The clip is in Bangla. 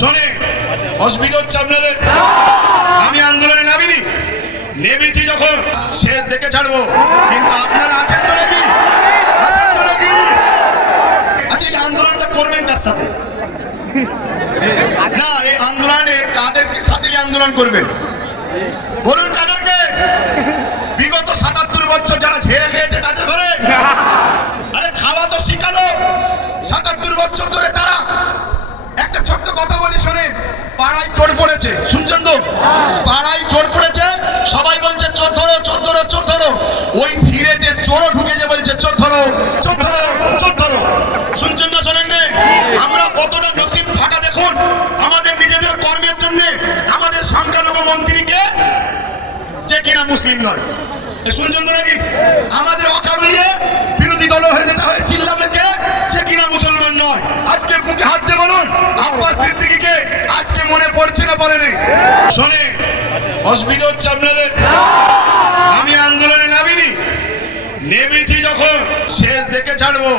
শোনে, অসুবিধা হচ্ছে আপনাদের। আমি আন্দোলনে নামিনি। নেমেছি যখন, শেষ দেখে ছাড়বো। কিন্তু আপনারা আছেন তো নাকি? আছেন তো নাকি? আচ্ছা এই আন্দোলনটা করবেন কার সাথে? না, এই আন্দোলনে কাদেরকে সাথে আন্দোলন করবেন? ওই ভিড়েতে চোরও ঢুকেছে বলছে, চোর ধরো চোর ধরো চোর ধরো। শুনছেন না শোনেন আমরা কতটা নসিব ফাটা দেখুন, আমাদের নিজেদের কর্মের জন্য আমাদের সংখ্যালঘু মন্ত্রীকে যে কিনা মুসলিম নয়। শুনছেন তো নাকি? আমাদের নিয়ে বিরোধী দল হয়ে নেতা হয়ে চিল্লাবে কে? যে কিনা মুসলমান নয়। আজকে মুখে হাত দিয়ে বলুন, আব্বাস সিদ্দিকীকে আজকে মনে পড়ছে না বলে নেই? শোনে অসুবিধা হচ্ছে আপনাদের। আমি আন্দোলনে নেমেছি যখন শেষ দেখে ছাড়বো।